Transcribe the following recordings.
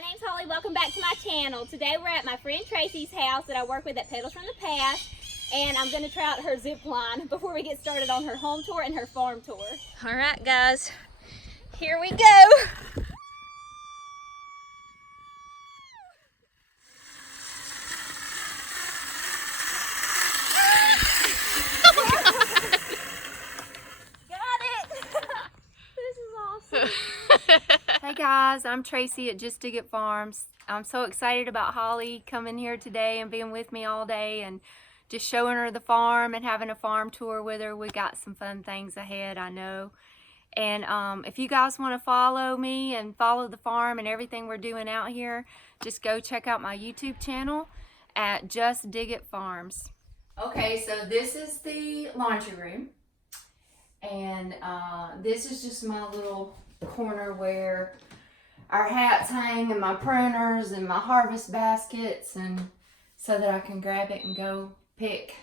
my name's Holly. Welcome back to my channel. Today we're at my friend Tracy's house that I work with at Pedals from the Past, and I'm going to try out her zip line before we get started on her home tour and her farm tour. All right, guys, here we go. Hey guys, I'm Tracy at Just Dig It Farms. I'm so excited about Holly coming here today and being with me all day and just showing her the farm and having a farm tour with her. We got some fun things ahead, I know. And if you guys want to follow me and follow the farm and everything we're doing out here, just go check out my YouTube channel at Just Dig It Farms. Okay, so this is the laundry room. And this is just my little corner where our hats hang and my pruners and my harvest baskets, and so that I can grab it and go pick.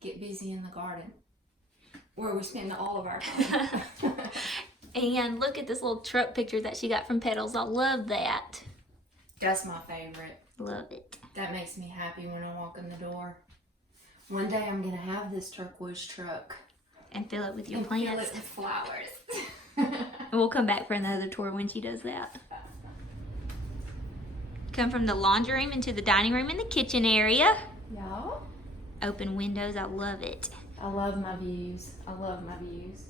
Get busy in the garden where we spend all of our time. And look at this little truck picture that she got from Pedals. I love that. That's my favorite. Love it. That makes me happy when I walk in the door. One day I'm gonna have this turquoise truck And fill it with your and plants. fill it with flowers. And we'll come back for another tour when she does that. Come from the laundry room into the dining room and the kitchen area. Y'all, Open windows. I love it. I love my views. I love my views.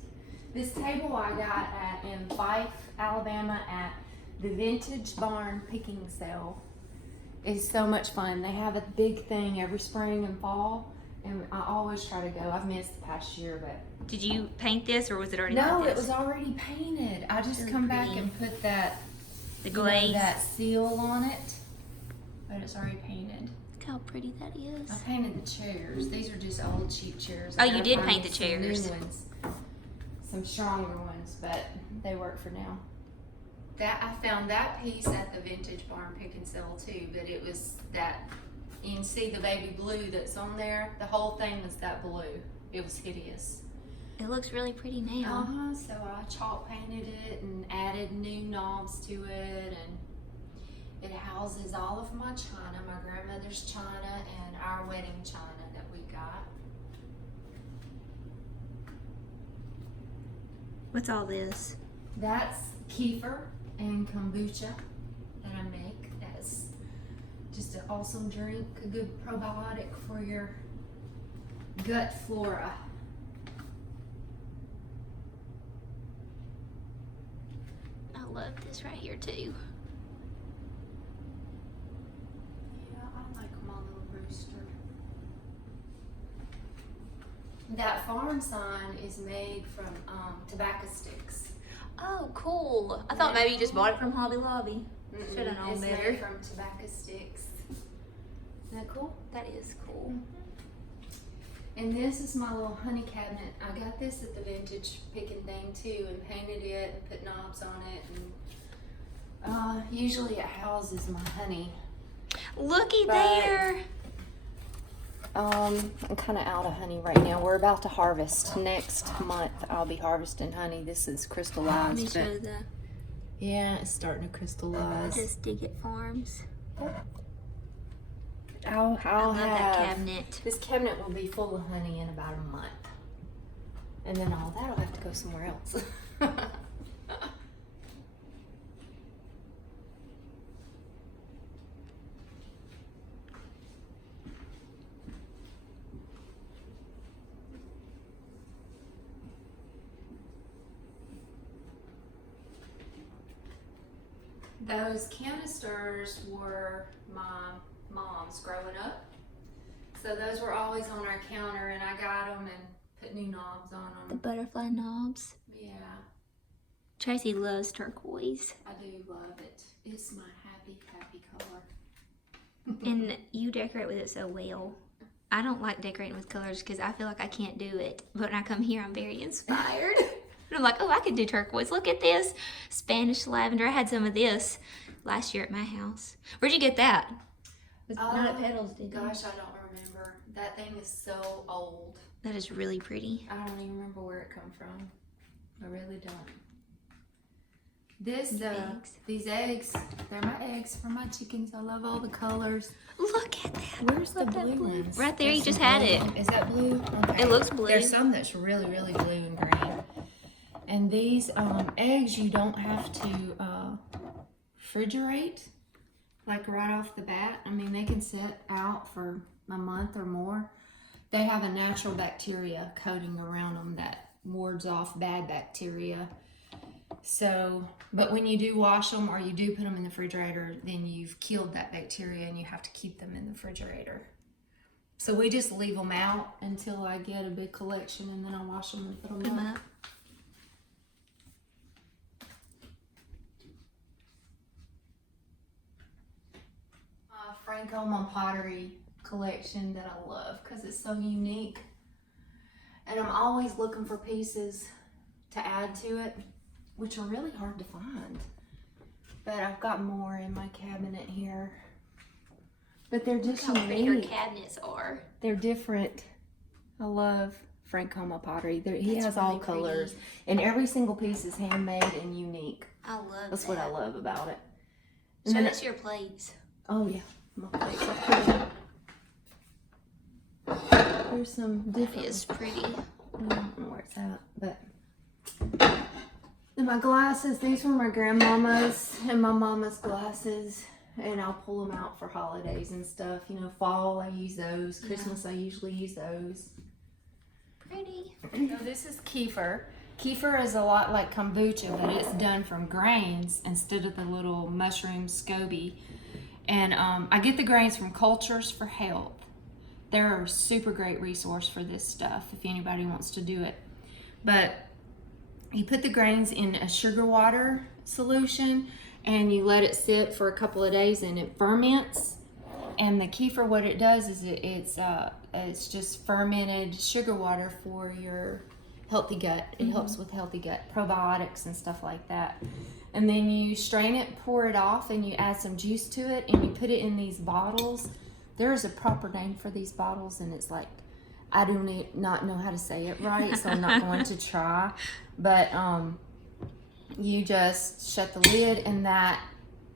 This table I got in Fife, Alabama at the Vintage Barn picking sale. It's so much fun. They have a big thing every spring and fall, and I always try to go. I've missed the past year, but Did you paint this, or was it already no, like it this? was already painted. I just Really come back pretty. and put that The you know, glaze. that seal on it, but it's already painted. Look how pretty that is. I painted the chairs. These are just old cheap chairs. Oh, I you gotta did find paint me the some new chairs. ones. Some stronger ones, but they work for now. That I found that piece at the Vintage Barn pick and sell too, but it was that, you can see the baby blue that's on there. The whole thing was that blue. It was hideous. It looks really pretty now. So I chalk painted it and added new knobs to it, and it houses all of my china, my grandmother's china and our wedding china that we got. What's all this? That's kefir and kombucha that I make. That's just an awesome drink, a good probiotic for your gut flora. I love this right here too. Yeah, I like my little rooster. That farm sign is made from tobacco sticks. Oh, cool. I thought maybe you just bought it from Hobby Lobby. Should have known It's better. made from tobacco sticks. Isn't that cool? That is cool. And this is my little honey cabinet. I got this at the vintage picking thing too, and painted it and put knobs on it. And usually it houses my honey. Looky But- there. I'm kind of out of honey right now. We're about to harvest next month. I'll be harvesting honey. This is Let me crystallized, show but the yeah, it's starting to crystallize. Just Dig It Farms. I'll I love that have cabinet. this cabinet will be full of honey in about a month, and then all that'll have to go somewhere else. Those canisters were my mom's growing up. So those were always on our counter, and I got them and put new knobs on The them. butterfly knobs. Yeah, Tracy loves turquoise. I do love it. It's my happy, happy color. And you decorate with it so well. I don't like decorating with colors because I feel like I can't do it. But when I come here, I'm very inspired. And I'm like, oh, I could do turquoise. Look at this. Spanish lavender. I had some of this last year at my house. Where'd you get that? Not at Pedals, did you? Gosh, I don't remember. That thing is so old. That is really pretty. I don't even remember where it come from. I really don't. This, Eggs. these eggs, they're my eggs for my chickens. I love all the colors. Look at that. Where's the Look at that blue ones? Right there, you There's just some had blue. it. Is that blue? Okay. It looks blue. There's some that's really, really blue and green. And these eggs, you don't have to refrigerate, like right off the bat. I mean, they can sit out for a month or more. They have a natural bacteria coating around them that wards off bad bacteria. So, but when you do wash them or you do put them in the refrigerator, then you've killed that bacteria and you have to keep them in the refrigerator. So we just leave them out until I get a big collection, and then I wash them and put them up. Franco pottery collection that I love because it's so unique, and I'm always looking for pieces to add to it, which are really hard to find. But I've got more in my cabinet here. But they're just Look how big your unique. cabinets are. They're different. I love Franco pottery. He That's has all really colors, pretty. and every single piece is handmade and unique. I love That's that. what I love about it. And Show then us your plates. oh yeah, my plates are pretty. There's some That different. is pretty. I don't know where it's at, but then my glasses. These were my grandmama's and my mama's glasses, and I'll pull them out for holidays and stuff. You know, fall I use those. Christmas I usually use those. Pretty. So this is kefir. Kefir is a lot like kombucha, but it's done from grains instead of the little mushroom SCOBY. And I get the grains from Cultures for Health. They're a super great resource for this stuff if anybody wants to do it. But you put the grains in a sugar water solution and you let it sit for a couple of days and it ferments. And the kefir, what it does is it's just fermented sugar water for your healthy gut. It helps with healthy gut, probiotics and stuff like that. And then you strain it, pour it off, and you add some juice to it, and you put it in these bottles. There is a proper name for these bottles, and it's like, I do not know how to say it right, so I'm not going to try. But you just shut the lid, and that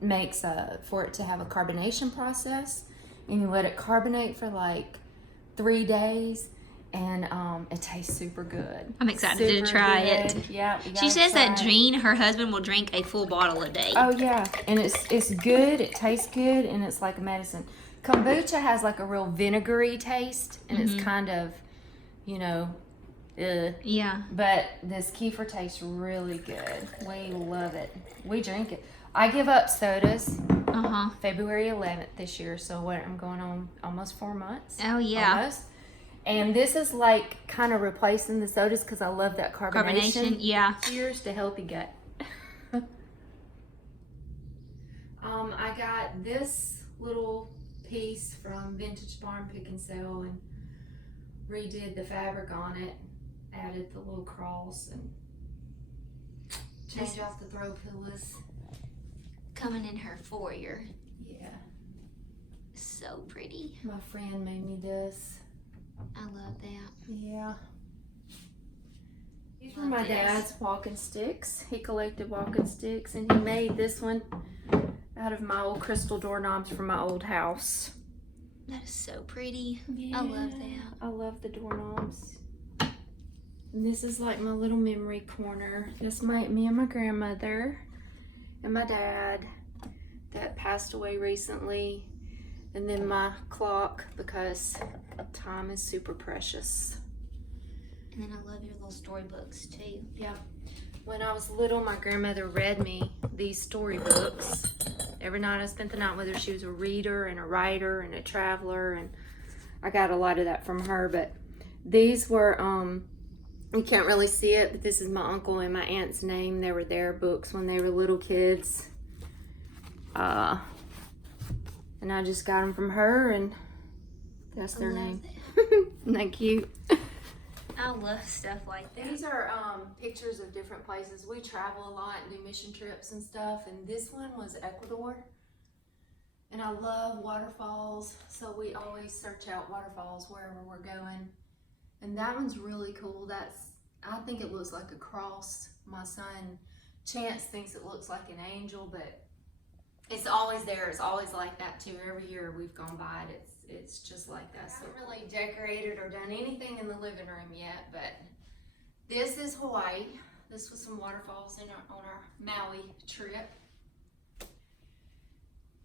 makes for it to have a carbonation process, and you let it carbonate for like 3 days. And it tastes super good. I'm excited to try it. Yeah. She says that Jean, her husband, will drink a full bottle a day. Oh yeah, and it's good. It tastes good, and it's like medicine. Kombucha has like a real vinegary taste, and it's kind of, you know, Yeah. But this kefir tastes really good. We love it. We drink it. I give up sodas February 11th this year, so I'm going on almost 4 months. Oh yeah. Almost. And this is like kind of replacing the sodas because I love that carbonation. Yeah. Cheers to healthy gut. I got this little piece from Vintage Barn Pick and Sell and redid the fabric on it. Added the little cross and changed off the throw pillows. Coming in her foyer. Yeah. So pretty. My friend made me this. I love that. Yeah. These were Love my this. dad's walking sticks. He collected walking sticks, and he made this one out of my old crystal doorknobs from my old house. That is so pretty. Yeah, I love that. I love the doorknobs. And this is like my little memory corner. This might me and my grandmother and my dad that passed away recently. And then my clock, because time is super precious. And then I love your little storybooks too. Yeah. When I was little, my grandmother read me these storybooks. Every night I spent the night with her. She was a reader and a writer and a traveler, and I got a lot of that from her. But these were, you can't really see it, but this is my uncle and my aunt's name. They were their books when they were little kids. And I just got them from her, and that's their name. Isn't that cute? I love stuff like that. These are pictures of different places. We travel a lot and do mission trips and stuff, and this one was Ecuador. And I love waterfalls, so we always search out waterfalls wherever we're going. And that one's really cool. I think it looks like a cross. My son Chance thinks it looks like an angel, but it's always there. It's always like that too. Every year we've gone by it, it's just like that. So I haven't really decorated or done anything in the living room yet, but this is Hawaii. This was some waterfalls on our Maui trip.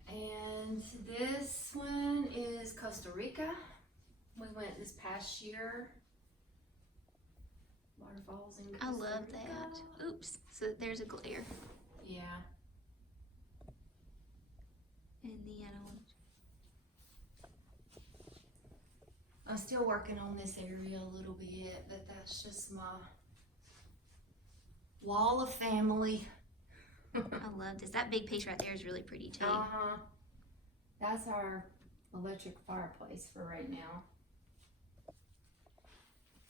And this one is Costa Rica. We went this past year. Waterfalls in Costa I love Rica. that. Oops. So there's a glare. Yeah. And then I'm still working on this area a little bit, but that's just my wall of family. I love this. That big piece right there is really pretty too. That's our electric fireplace for right now.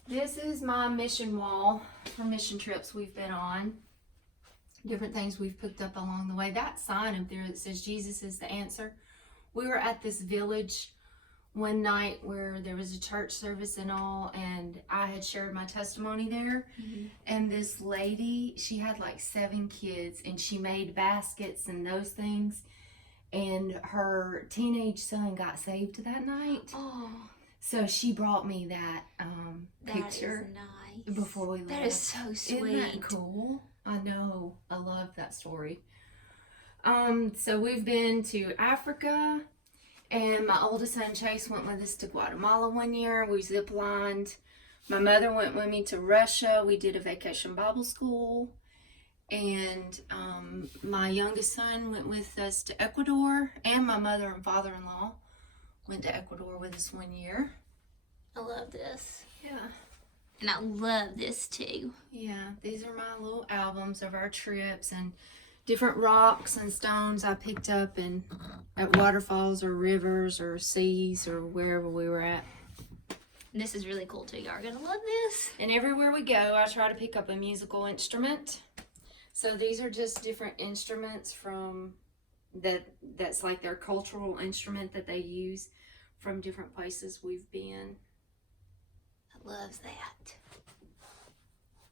This is my mission wall for mission trips we've been on. Different things we've picked up along the way. That sign up there that says Jesus is the answer. We were at this village one night where there was a church service and all, and I had shared my testimony there. And this lady, she had like 7 kids, and she made baskets and those things, and her teenage son got saved that night. Oh, So she brought me that picture that is nice. before we left. That is so sweet. Isn't that cool? I know. I love that story. So we've been to Africa, and my oldest son Chase went with us to Guatemala one year. We zip-lined. My mother went with me to Russia. We did a vacation Bible school. And my youngest son went with us to Ecuador, and my mother and father-in-law went to Ecuador with us one year. I love this. Yeah. And I love this too. Yeah, these are my little albums of our trips and different rocks and stones I picked up at waterfalls or rivers or seas or wherever we were at. And this is really cool too. Y'all are gonna love this. And everywhere we go, I try to pick up a musical instrument. So these are just different instruments from that's like their cultural instrument that they use from different places we've been. I love that.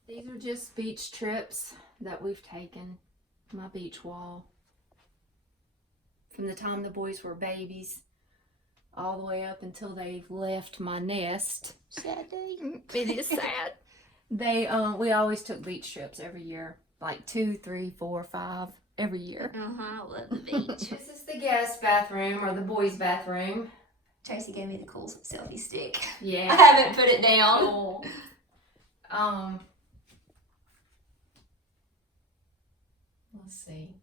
These are just beach trips that we've taken. My beach wall. From the time the boys were babies all the way up until they've left my nest. Sad day. It is sad. We always took beach trips every year. Like 2, 3, 4, 5 every year. I love the beach. This is the guest bathroom or the boys' bathroom. Tracy gave me the cool selfie stick. Yeah. I haven't put it down. Cool. Let's see.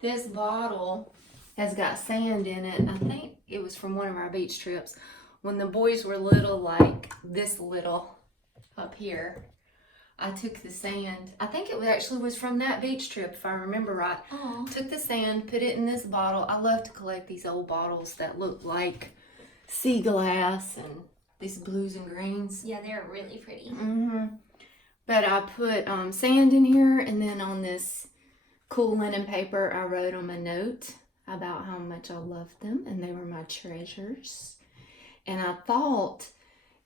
This bottle has got sand in it. I think it was from one of our beach trips. When the boys were little, like this little up here, I took the sand. I think it actually was from that beach trip, if I remember right. Aww. Took the sand, put it in this bottle. I love to collect these old bottles that look like sea glass and these blues and greens. Yeah, they're really pretty. But I put sand in here, and then on this cool linen paper, I wrote them a note about how much I loved them, and they were my treasures. And I thought,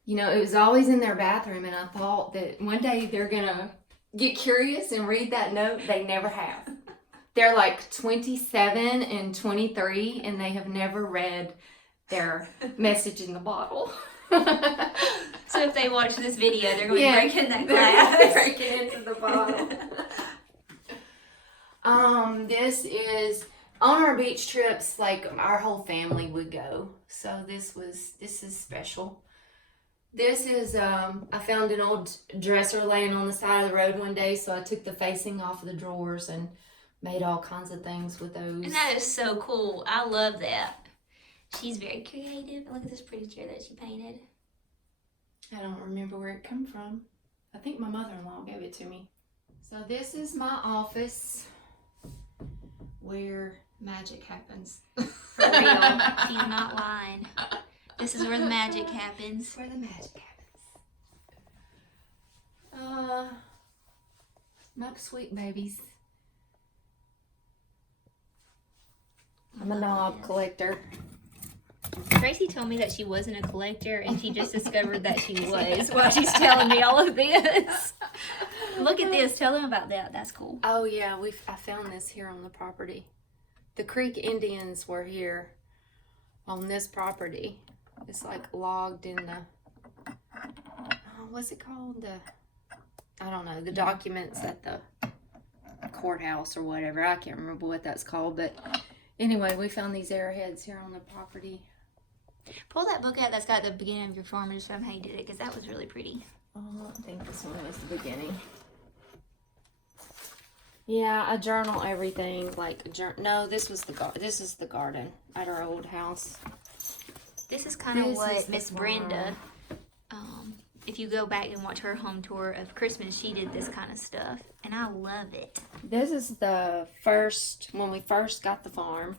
you know, it was always in their bathroom, and I thought that one day they're gonna get curious and read that note. They never have. They're like 27 and 23, and they have never read their message in the bottle. So if they watch this video, they're going to break in that They're glass. breaking into the bottle. This is on our beach trips, like our whole family would go. So this is special. This is I found an old dresser laying on the side of the road one day, so I took the facing off of the drawers and made all kinds of things with those. And that is so cool. I love that. She's very creative. Look at this pretty chair that she painted. I don't remember where it came from. I think my mother-in-law gave it to me. So this is my office where magic happens. For real. She's not lying. This is where the magic happens. Where the magic happens. My sweet babies. I'm a knob collector. Tracy told me that she wasn't a collector, and she just discovered that she was while she's telling me all of this. Look at this. Tell them about that. That's cool. Oh yeah, I found this here on the property. The Creek Indians were here on this property. It's like logged in the, what's it called? I don't know, the documents at the courthouse or whatever. I can't remember what that's called, but anyway, we found these arrowheads here on the property. Pull that book out that's got the beginning of your farm and just show them how you did it, because that was really pretty. I think this one was the beginning. Yeah, I journal everything. No, this is the garden at our old house. This is kind of what Miss Brenda, if you go back and watch her home tour of Christmas, she did this kind of stuff, and I love it. This is when we first got the farm.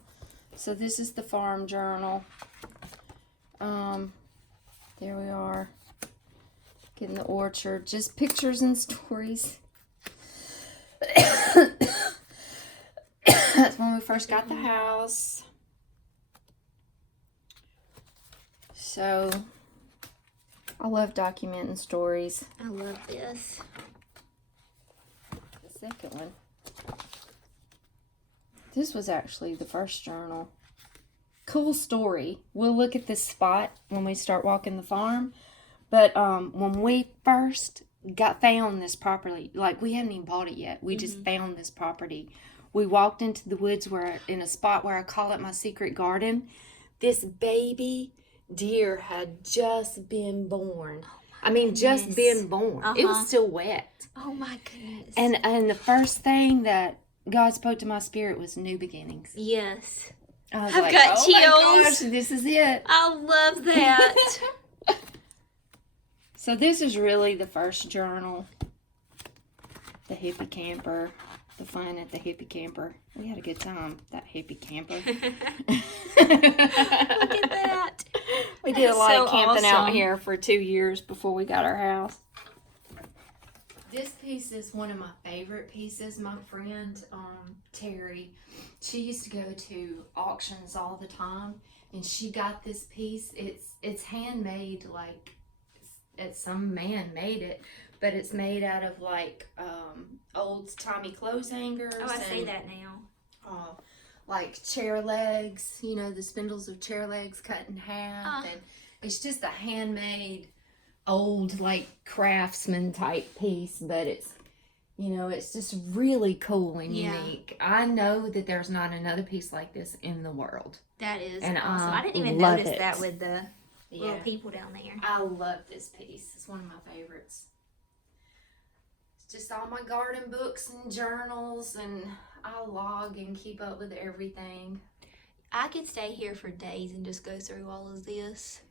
So this is the farm journal. There we are. Getting the orchard. Just pictures and stories. That's when we first got the house. So, I love documenting stories. I love this. The second one. This was actually the first journal. Cool story. We'll look at this spot when we start walking the farm. But when we first found this property, like we hadn't even bought it yet. We just found this property. We walked into the woods in a spot where I call it my secret garden. This baby deer had just been born. Just been born. It was still wet. Oh my goodness. And the first thing that God spoke to my spirit was new beginnings. Yes. I've got chills. My gosh, this is it. I love that. So this is really the first journal. The hippie camper. The fun at the hippie camper. We had a good time, that hippie camper. Look at that. We did a lot of camping out here for 2 years before we got our house. This piece is one of my favorite pieces. My friend Terry, she used to go to auctions all the time, and she got this piece. It's handmade, like some man made it, but it's made out of like old timey clothes hangers. Oh, I see that now. Like chair legs, the spindles of chair legs cut in half, and it's just a handmade old like craftsman type piece, but it's it's just really cool and unique. I know that there's not another piece like this in the world. That is awesome. I didn't even notice that with the little people down there. I love this piece. It's one of my favorites. It's just all my garden books and journals, and I log and keep up with everything. I could stay here for days and just go through all of this.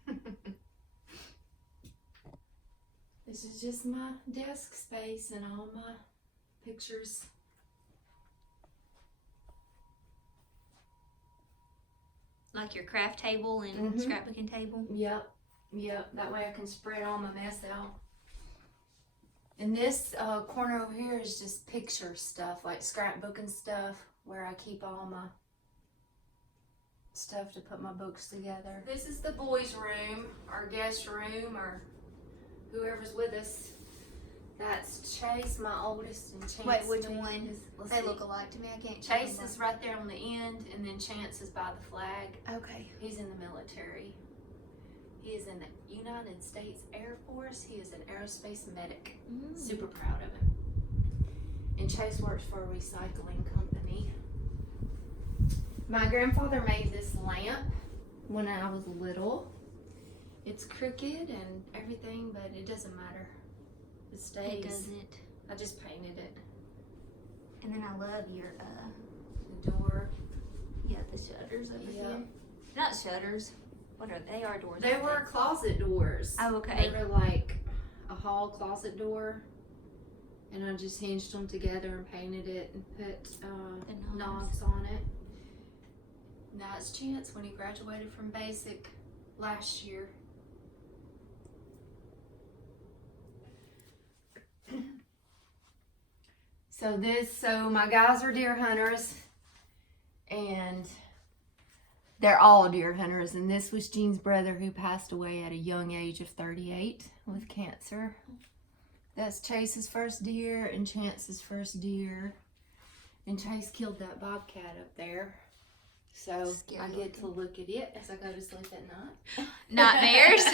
This is just my desk space and all my pictures. Like your craft table and scrapbooking table? Yep. That way I can spread all my mess out. And this corner over here is just picture stuff, like scrapbooking stuff, where I keep all my stuff to put my books together. This is the boys' room, our guest room, or whoever's with us. That's Chase, my oldest, and Chance. Wait, which one? They look alike to me. I can't. Chase is right there on the end, and then Chance is by the flag. Okay. He's in the military. He is in the United States Air Force. He is an aerospace medic. Super proud of him. And Chase works for a recycling company. My grandfather made this lamp when I was little. It's crooked and everything, but it doesn't matter. It stays. It doesn't. I just painted it. And then I love your The door. Yeah, the shutters over here. Not shutters. What are they? Are doors? They were closet doors. Oh, okay. They were like a hall closet door. And I just hinged them together and painted it and put knobs on it. Now it's Chance when he graduated from basic last year. So my guys are deer hunters, and They're all deer hunters, and this was Jean's brother who passed away at a young age of 38 with cancer. That's Chase's first deer and Chance's first deer. And Chase killed that bobcat up there. So I get to look at it as I go to sleep at night. Nightmares.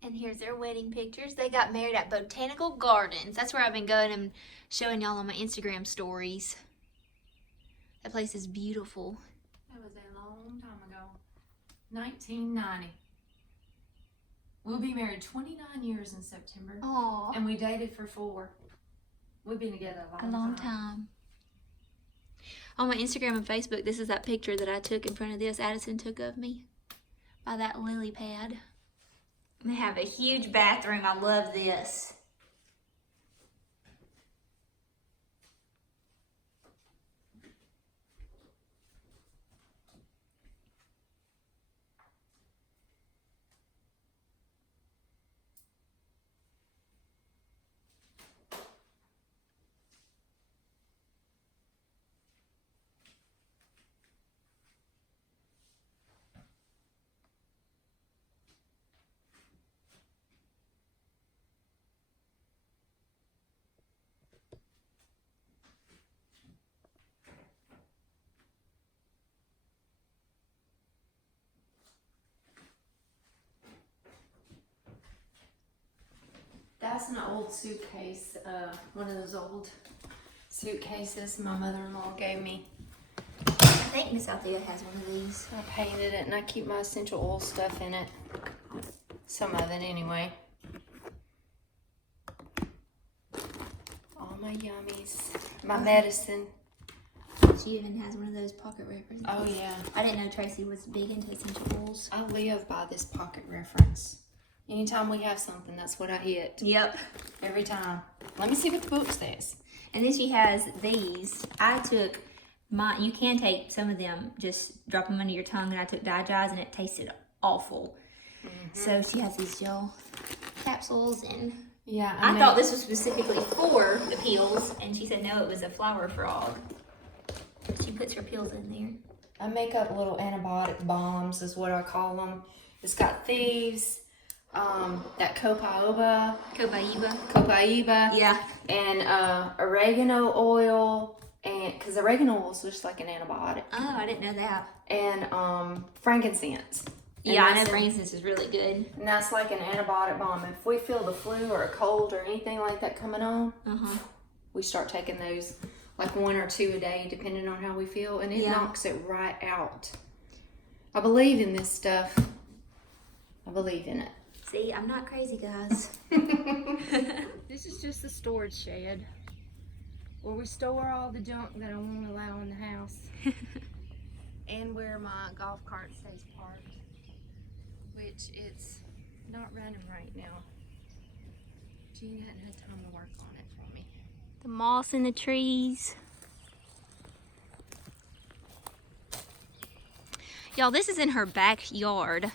And here's their wedding pictures. They got married at Botanical Gardens. That's where I've been going and showing y'all on my Instagram stories. That place is beautiful. That was a long time ago. 1990. We'll be married 29 years in September. Aww. And we dated for 4. We've been together a long time. On my Instagram and Facebook, this is that picture that I took in front of this. Addison took of me by that lily pad. They have a huge bathroom. I love this. That's an old suitcase, one of those old suitcases my mother-in-law gave me. I think Miss Althea has one of these. I painted it and I keep my essential oil stuff in it. Some of it anyway. All my yummies. My medicine. She even has one of those pocket references. Oh yeah. I didn't know Tracy was big into essential oils. I live by this pocket reference. Anytime we have something, that's what I hit. Yep. Every time. Let me see what the book says. And then she has these. I took mine. You can take some of them, just drop them under your tongue, and I took Digest, and it tasted awful. So she has these gel capsules, and yeah, I thought this was specifically for the peels, and she said no, it was a flower frog. She puts her peels in there. I make up little antibiotic bombs, is what I call them. It's got thieves. That copaiba, yeah, and oregano oil, and because oregano oil is just like an antibiotic. Oh, I didn't know that. And frankincense. And yeah, I know frankincense is really good. And that's like an antibiotic bomb. If we feel the flu or a cold or anything like that coming on, we start taking those like 1 or 2 a day, depending on how we feel, and it knocks it right out. I believe in this stuff. I believe in it. See, I'm not crazy, guys. This is just the storage shed where we store all the junk that I won't allow in the house. And where my golf cart stays parked, which it's not running right now. Jean hadn't had time to work on it for me. The moss in the trees. Y'all, this is in her backyard.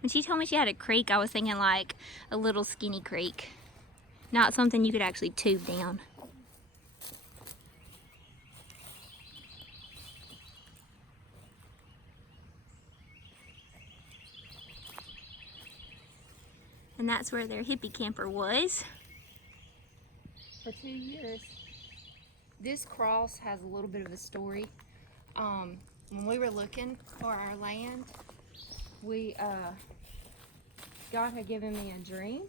When she told me she had a creek, I was thinking like a little skinny creek. Not something you could actually tube down. And that's where their hippie camper was. For 2 years. This cross has a little bit of a story. When we were looking for our land, God had given me a dream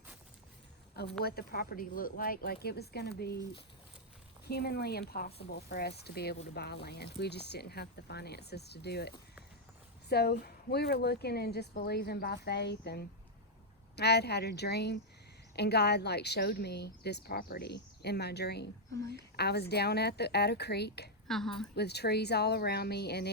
of what the property looked like. Like it was going to be humanly impossible for us to be able to buy land. We just didn't have the finances to do it. So we were looking and just believing by faith, and I had a dream, and God like showed me this property in my dream. Oh my God. I was down at a creek with trees all around me, and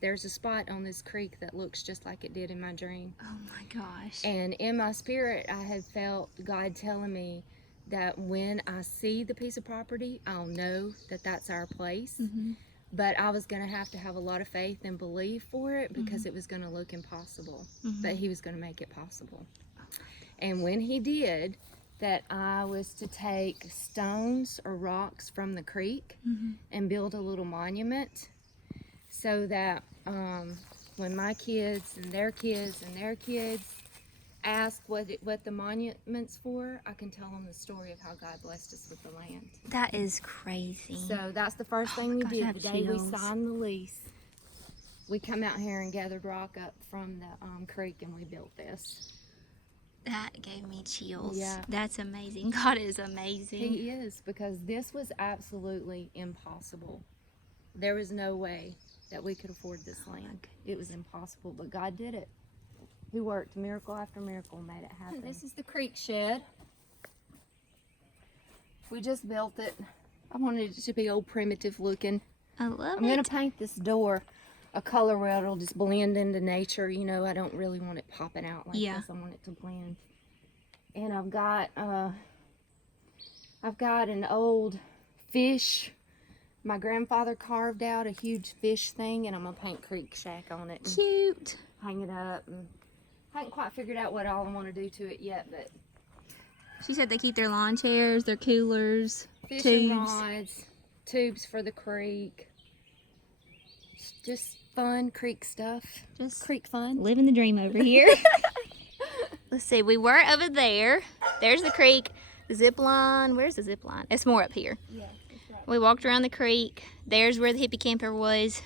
there's a spot on this creek that looks just like it did in my dream. Oh my gosh. And in my spirit, I had felt God telling me that when I see the piece of property, I'll know that that's our place. Mm-hmm. But I was going to have a lot of faith and belief for it because it was going to look impossible. But he was going to make it possible. And when he did, that I was to take stones or rocks from the creek and build a little monument so that when my kids and their kids and their kids ask what the monument's for, I can tell them the story of how God blessed us with the land. That is crazy. So that's the first thing we gosh, I did. have The day we chills. signed the lease, we come out here and gathered rock up from the creek and we built this. That gave me chills. Yeah. That's amazing. God is amazing. He is, because this was absolutely impossible. There was no way that we could afford this land. It was impossible, but God did it. He worked miracle after miracle, made it happen. This is the creek shed. We just built it. I wanted it to be old primitive looking. I love I'm it. going to paint this door a color where it'll just blend into nature. You know, I don't really want it popping out like this. I want it to blend. And I've got an old fish. My grandfather carved out a huge fish thing, and I'm going to paint Creek Shack on it. Cute. Hang it up. And I haven't quite figured out what all I want to do to it yet, but She said they keep their lawn chairs, their coolers, fishing tubes. rods, tubes for the creek. Just fun creek stuff. Just Creek fun. living the dream over here. Let's see, we were over there. There's the creek. The zip line. Where's the zip line? It's more up here. Yeah, that's right. We walked around the creek. There's where the hippie camper was.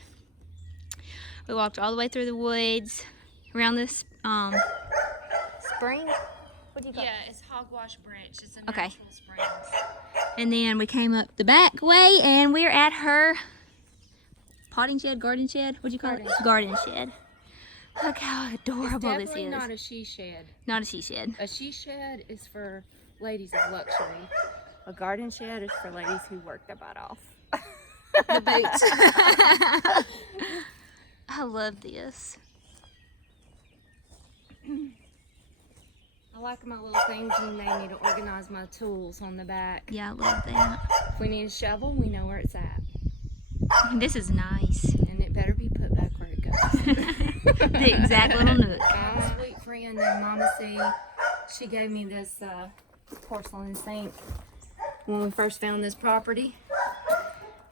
We walked all the way through the woods, around this spring. What do you call it? Yeah, it's Hogwash Branch. It's a Okay. natural springs. And then we came up the back way, and we're at her potting shed, garden shed. What'd you call it? Garden shed. Look how adorable this Definitely is. not a she shed. Not a she shed. A she shed is for ladies of luxury. A garden shed is for ladies who work their butt off. The boots. I love this. I like my little things you made me to organize my tools on the back. Yeah, I love that. If we need a shovel, we know where it's at. This is nice. And it better be put back where it goes. The exact little nook. My sweet friend and Mama C, she gave me this porcelain sink when we first found this property.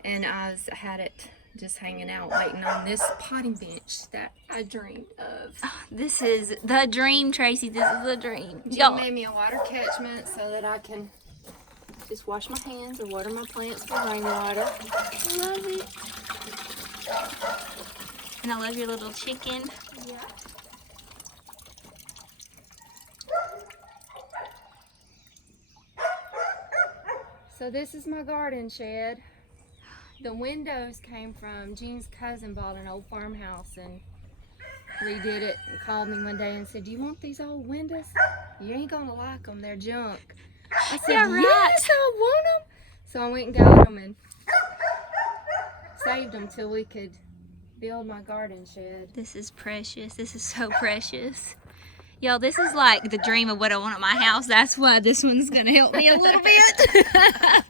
And I had it just hanging out waiting on this potting bench that I dreamed of. This is the dream, Tracy. This is the dream. She Y'all, made me a water catchment so that I can just wash my hands or water my plants with rainwater. I love it. And I love your little chicken. Yeah. So this is my garden shed. The windows came from Jean's cousin bought an old farmhouse and redid it and called me one day and said, "Do you want these old windows? You ain't gonna like them, they're junk." I said, Yeah, right. "Yes, I want them." So I went and got them and saved them till we could build my garden shed. This is precious. This is so precious. Y'all, this is like the dream of what I want at my house. That's why this one's gonna help me a little bit.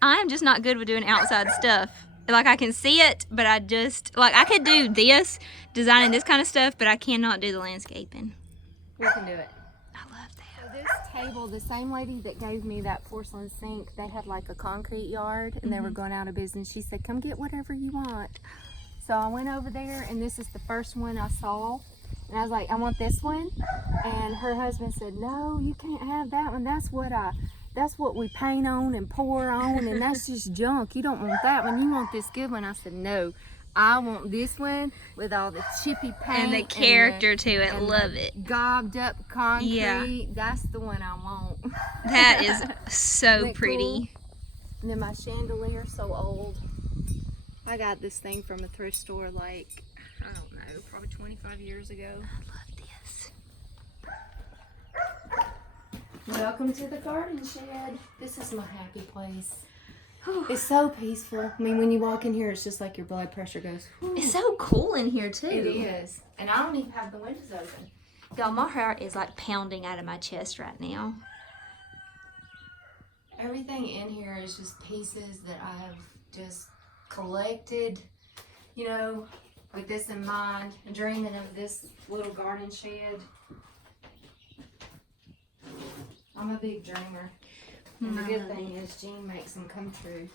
I am just not good with doing outside stuff. Like, I can see it, but I just, like, I could do this, designing this kind of stuff, but I cannot do the landscaping. We can do it. I love that. So this table, the same lady that gave me that porcelain sink, they had like a concrete yard and they were going out of business. She said, "Come get whatever you want." So I went over there and this is the first one I saw. And I was like, "I want this one." And her husband said, "No, you can't have that one. That's what we paint on and pour on, and that's just junk. You don't want that one. You want this good one." I said, "No, I want this one with all the chippy paint And the character to it. and Love the it. gobbed up concrete. Yeah. That's the one I want." That is so Isn't it pretty. cool? And then my chandelier's so old. I got this thing from a thrift store like, I don't know, probably 25 years ago. I love this. Welcome to the garden shed. This is my happy place. It's so peaceful. I mean, when you walk in here, it's just like your blood pressure goes. Whew. It's so cool in here, too. It is. And I don't even have the windows open. Y'all, my heart is like pounding out of my chest right now. Everything in here is just pieces that I have just collected, you know, with this in mind, dreaming of this little garden shed. I'm a big dreamer. And the good thing is Jean makes them come true.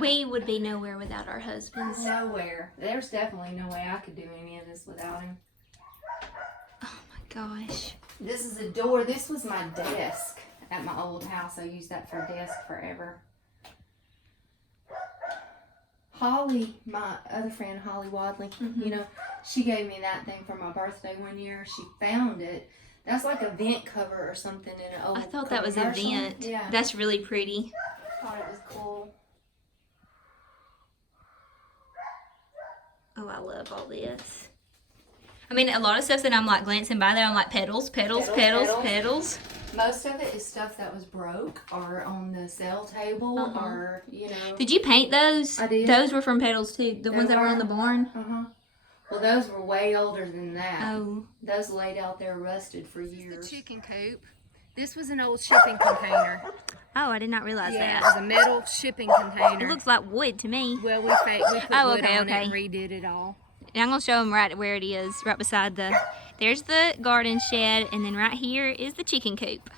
We would be nowhere without our husbands. Nowhere. There's definitely no way I could do any of this without him. Oh my gosh. This is a door. This was my desk at my old house. I used that for a desk forever. Holly, my other friend, Holly Wadley, you know, she gave me that thing for my birthday one year. She found it. That's like a vent cover or something in an old I thought that was a commercial. vent. Yeah. That's really pretty. Thought it was cool. Oh, I love all this. I mean, a lot of stuff that I'm like glancing by there, I'm like petals. Most of it is stuff that was broke or on the sale table or, you know. Did you paint those? I did. Those were from petals too. The ones that were on the barn. Well, those were way older than that. Oh. Those laid out there rusted for years. The chicken coop. This was an old shipping container. Oh, I did not realize Yeah, it that. was a metal shipping container. It looks like wood to me. Well, we put wood on it and redid it all. And I'm going to show them right where it is, right beside there's the garden shed, and then right here is the chicken coop.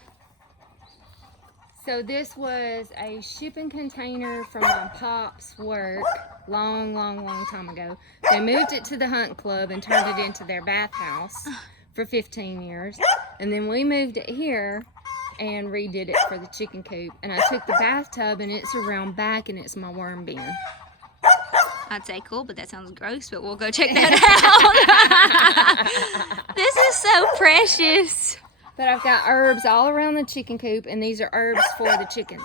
So this was a shipping container from my pop's work long time ago. They moved it to the hunt club and turned it into their bathhouse for 15 years. And then we moved it here and redid it for the chicken coop. And I took the bathtub and it's around back and it's my worm bin. I'd say cool, but that sounds gross, but we'll go check that out. This is so precious. But I've got herbs all around the chicken coop, and these are herbs for the chickens.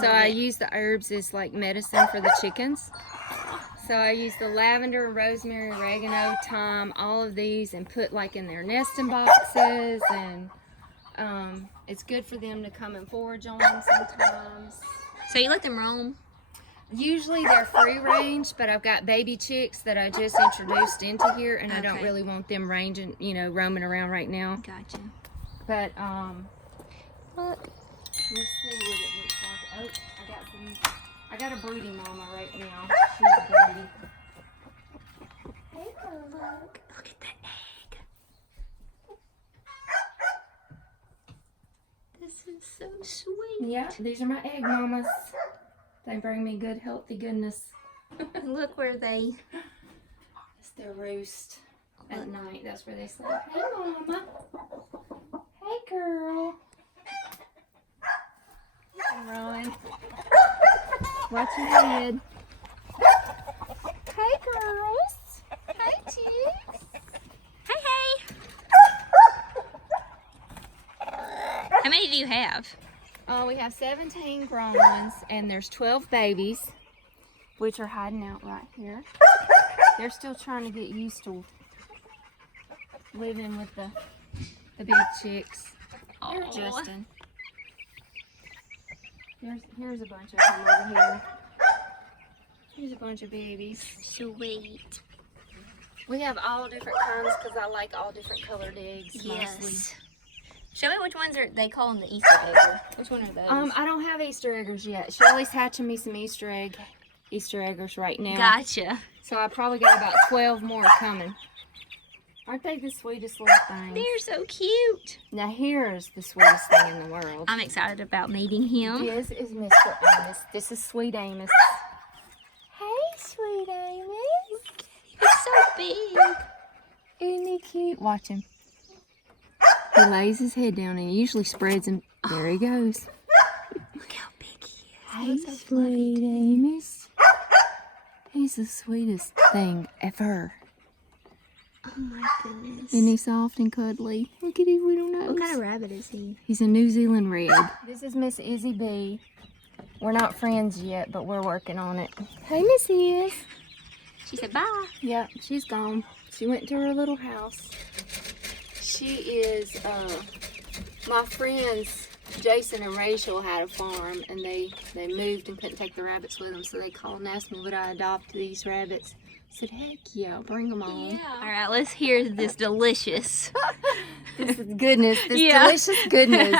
So I use the herbs as like medicine for the chickens. So I use the lavender, rosemary, oregano, thyme, all of these, and put like in their nesting boxes, and it's good for them to come and forage on sometimes. So you let them roam? Usually they're free range, but I've got baby chicks that I just introduced into here, and I don't really want them ranging, you know, roaming around right now. Gotcha. But look, let's see what it looks like. Oh, I got a broody mama right now. She's a broody. Hey, look at that egg. This is so sweet. Yeah, these are my egg mamas. They bring me good, healthy goodness. Look where they... It's their roost at night. That's where they sleep. Hey, mama. Hey, girl. Run. Watch your head. Hey, girls. Hey, chicks. Hey. How many do you have? We have 17 grown ones, and there's 12 babies, which are hiding out right here. They're still trying to get used to living with the big chicks. They're adjusting. Here's a bunch of them over here. Here's a bunch of babies. Sweet. We have all different kinds because I like all different colored eggs. Yes. Mostly. Show me which ones they call them the Easter egger. Which one are those? I don't have Easter eggers yet. Shirley's hatching me some Easter eggers right now. Gotcha. So I probably got about 12 more coming. Aren't they the sweetest little things? They're so cute. Now here's the sweetest thing in the world. I'm excited about meeting him. This is Mr. Amos. This is Sweet Amos. Hey, Sweet Amos. He's so big. Isn't he cute? Watch him. He lays his head down and usually spreads him. There he goes. Look how big he is. Hey, Sweet Amos. He's the sweetest thing ever. Oh my goodness. Isn't he soft and cuddly? Look at his little nose. What kind of rabbit is he? He's a New Zealand red. This is Miss Izzy B. We're not friends yet, but we're working on it. Hey, Miss Iz. She said bye. Yep, she's gone. She went to her little house. She is, my friends, Jason and Rachel had a farm, and they moved and couldn't take the rabbits with them, so they called and asked me would I adopt these rabbits. I said, heck yeah, bring them on. Yeah. All right, let's hear this delicious. This is goodness, delicious goodness.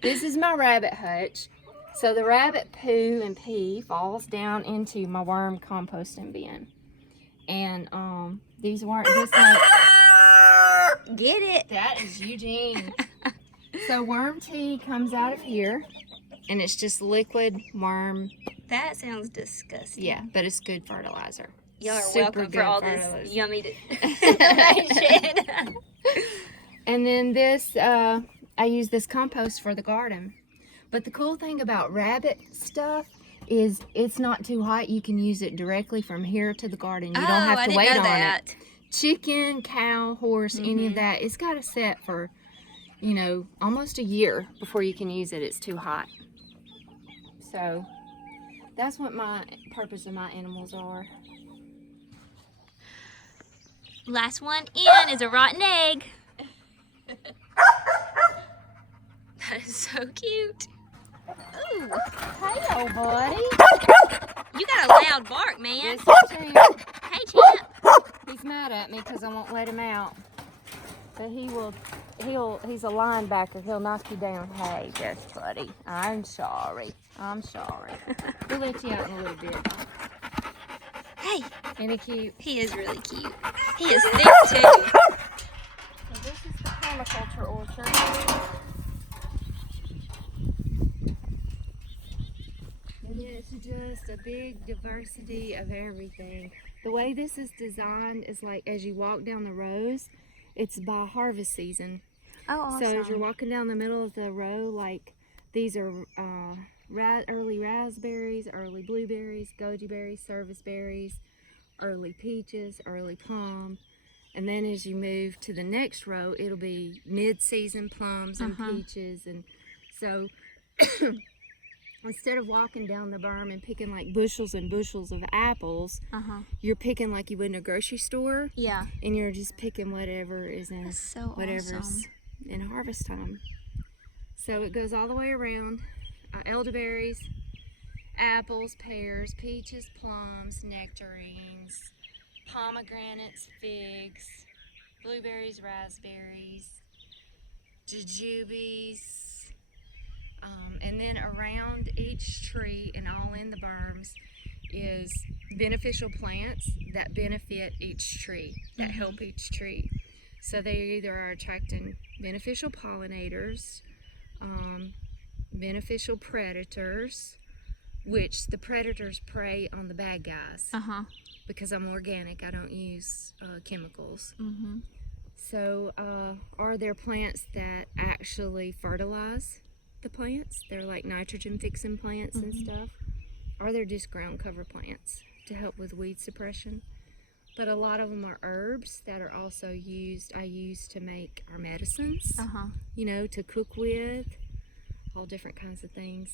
This is my rabbit hutch. So the rabbit poo and pee falls down into my worm composting bin. And these weren't just like... Get it? That is Eugene. So worm tea comes out of here. And it's just liquid worm. That sounds disgusting. Yeah, but it's good fertilizer. Y'all are Super welcome for good all fertilizer. this yummy information. And then this, I use this compost for the garden. But the cool thing about rabbit stuff is it's not too hot. You can use it directly from here to the garden. You don't have to wait on it. Chicken, cow, horse, any of that, it's got to set for, you know, almost a year before you can use it. It's too hot. So that's what my purpose of my animals are. Last one in is a rotten egg. That is so cute. Ooh, Hey, old buddy. you got a loud bark, man. This is Champ. Hey, Champ. He's mad at me because I won't let him out. But he's a linebacker. He'll knock you down. Hey, just buddy. I'm sorry. We'll let you out in a little bit. Hey, Ain't he cute? he is really cute. He is thick too. So this is the permaculture orchard. And it's just a big diversity of everything. The way this is designed is like as you walk down the rows, it's by harvest season. Oh, awesome. So as you're walking down the middle of the row, like these are early raspberries, early blueberries, goji berries, service berries, early peaches, early plum. And then as you move to the next row, it'll be mid-season plums and peaches. And so instead of walking down the berm and picking like bushels and bushels of apples, you're picking like you would in a grocery store. Yeah. And you're just picking whatever is in That's so whatever's awesome. in harvest time. So it goes all the way around. Elderberries, apples, pears, peaches, plums, nectarines, pomegranates, figs, blueberries, raspberries, jujubes, and then around each tree and all in the berms is beneficial plants that benefit each tree, that help each tree. So they either are attracting beneficial pollinators, beneficial predators, which the predators prey on the bad guys. Because I'm organic, I don't use chemicals. So are there plants that actually fertilize the plants? They're like nitrogen fixing plants and stuff. Or they're just ground cover plants to help with weed suppression. But a lot of them are herbs that are also used, I use to make our medicines, you know, to cook with, all different kinds of things.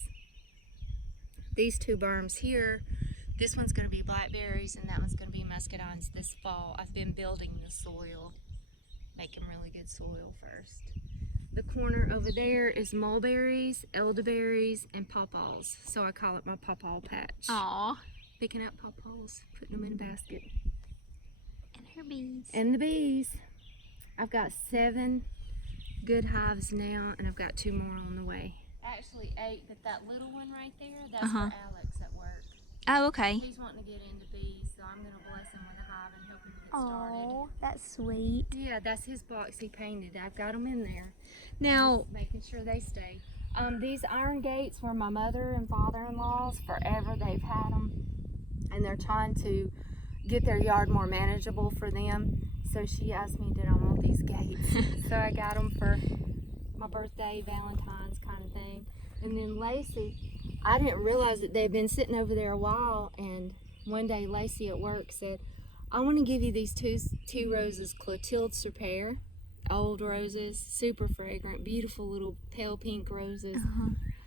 These two berms here, this one's going to be blackberries and that one's going to be muscadines this fall. I've been building the soil, making really good soil first. The corner over there is mulberries, elderberries, and pawpaws. So I call it my pawpaw patch. Aw. Picking out pawpaws, putting them in a basket. And her bees. And the bees. I've got 7 good hives now, and I've got 2 more on the way. Actually 8, but that little one right there, that's for Alex at work. Oh, okay. He's wanting to get into bees, so I'm going to bless him with a hive and help him get started. Oh, that's sweet. Yeah, that's his box he painted. I've got them in there. Now, Just making sure they stay. These iron gates were my mother and father-in-law's. Forever they've had them, and they're trying to get their yard more manageable for them. So she asked me, did I want these gates? So I got them for my birthday, Valentine's kind of thing. And then Lacey, I didn't realize that they'd been sitting over there a while, and one day Lacey at work said, I want to give you these two roses, Clotilde Super, old roses, super fragrant, beautiful little pale pink roses.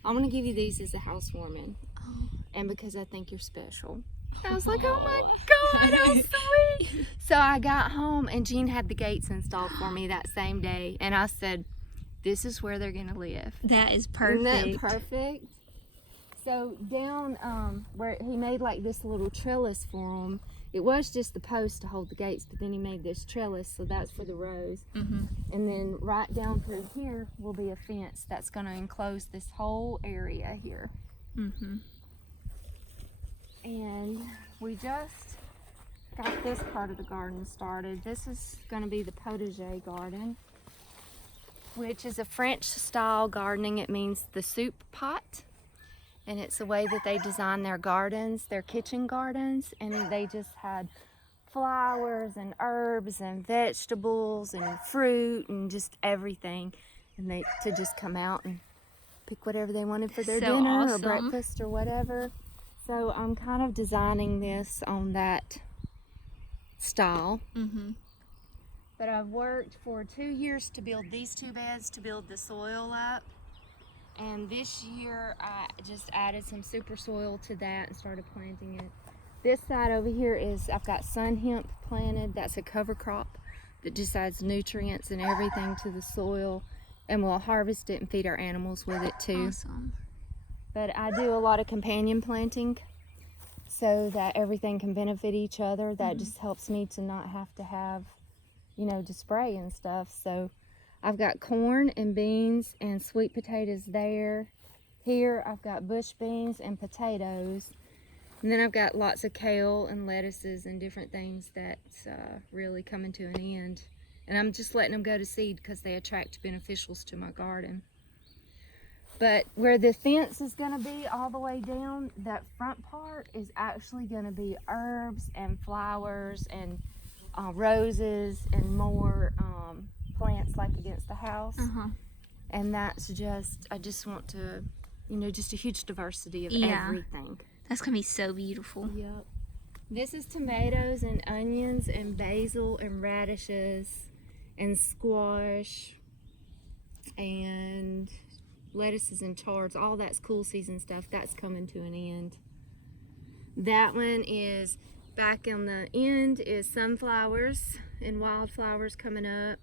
I want to give you these as a housewarming, and because I think you're special. I was like, oh my God, how sweet. So I got home and Jean had the gates installed for me that same day, and I said, this is where they're gonna live. that is perfect. Isn't that perfect? So down where he made like this little trellis for them, It was just the post to hold the gates, but then he made this trellis, so that's for the rows. And then right down through here will be a fence that's going to enclose this whole area here. And we just got this part of the garden started. This is going to be the potager garden, which is a French style gardening. It means the soup pot. And it's the way that they design their gardens, their kitchen gardens. And they just had flowers and herbs and vegetables and fruit and just everything. And they to just come out and pick whatever they wanted for their dinner or breakfast or whatever. So I'm kind of designing this on that style. But I've worked for 2 years to build these 2 beds, to build the soil up. And this year I just added some super soil to that and started planting it. This side over here is, I've got sun hemp planted. That's a cover crop that just adds nutrients and everything to the soil. And we'll harvest it and feed our animals with it too. But I do a lot of companion planting so that everything can benefit each other. That just helps me to not have to have, you know, to spray and stuff. So I've got corn and beans and sweet potatoes there. Here I've got bush beans and potatoes. And then I've got lots of kale and lettuces and different things that's really coming to an end. And I'm just letting them go to seed because they attract beneficials to my garden. But where the fence is going to be all the way down, that front part is actually going to be herbs and flowers and roses and more plants like against the house. And that's just, I just want to, you know, just a huge diversity of everything. That's gonna be so beautiful. Yep. This is tomatoes and onions and basil and radishes and squash and lettuces and chards. All that's cool season stuff. That's coming to an end. That one is back on the end is sunflowers and wildflowers coming up.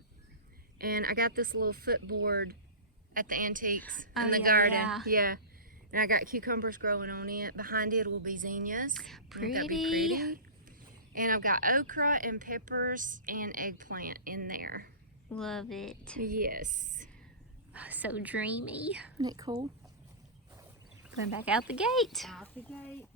And I got this little footboard at the antiques in the garden. Yeah. And I got cucumbers growing on it. Behind it will be zinnias. Pretty. And I've got okra and peppers and eggplant in there. Love it. Yes. So dreamy. Isn't it cool? Going back out the gate. Out the gate.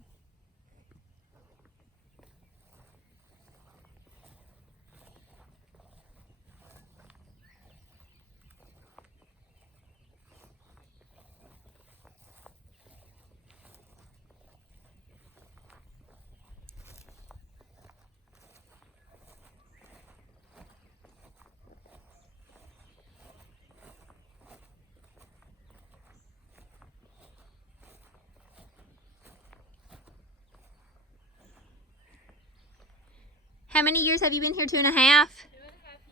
How many years have you been here? 2.5? 2.5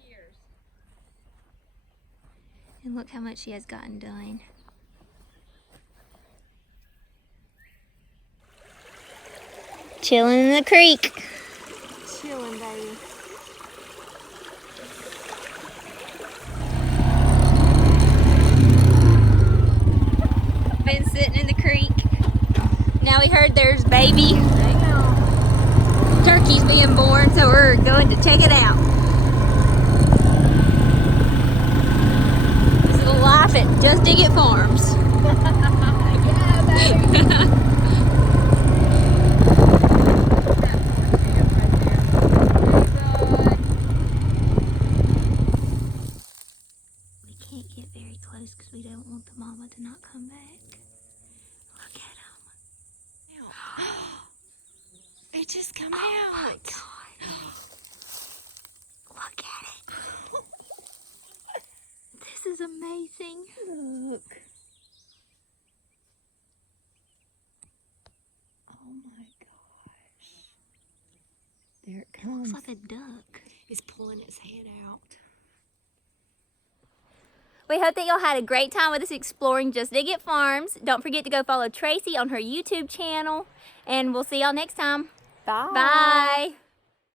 years. And look how much she has gotten done. Chilling in the creek. Chilling, baby. Been sitting in the creek. Now we heard there's baby turkeys being born, so we're going to check it out. This is the life at Just Dig It Farms. Yeah, baby. We can't get very close because we don't want the mama to not come back. Look at them. They just come out. Oh my God. Look at it. This is amazing. Look. Oh my gosh. There it comes. It looks like a duck. It's pulling its head out. We hope that y'all had a great time with us exploring Just Dig It Farms. Don't forget to go follow Tracy on her YouTube channel. And we'll see y'all next time. Bye. Bye.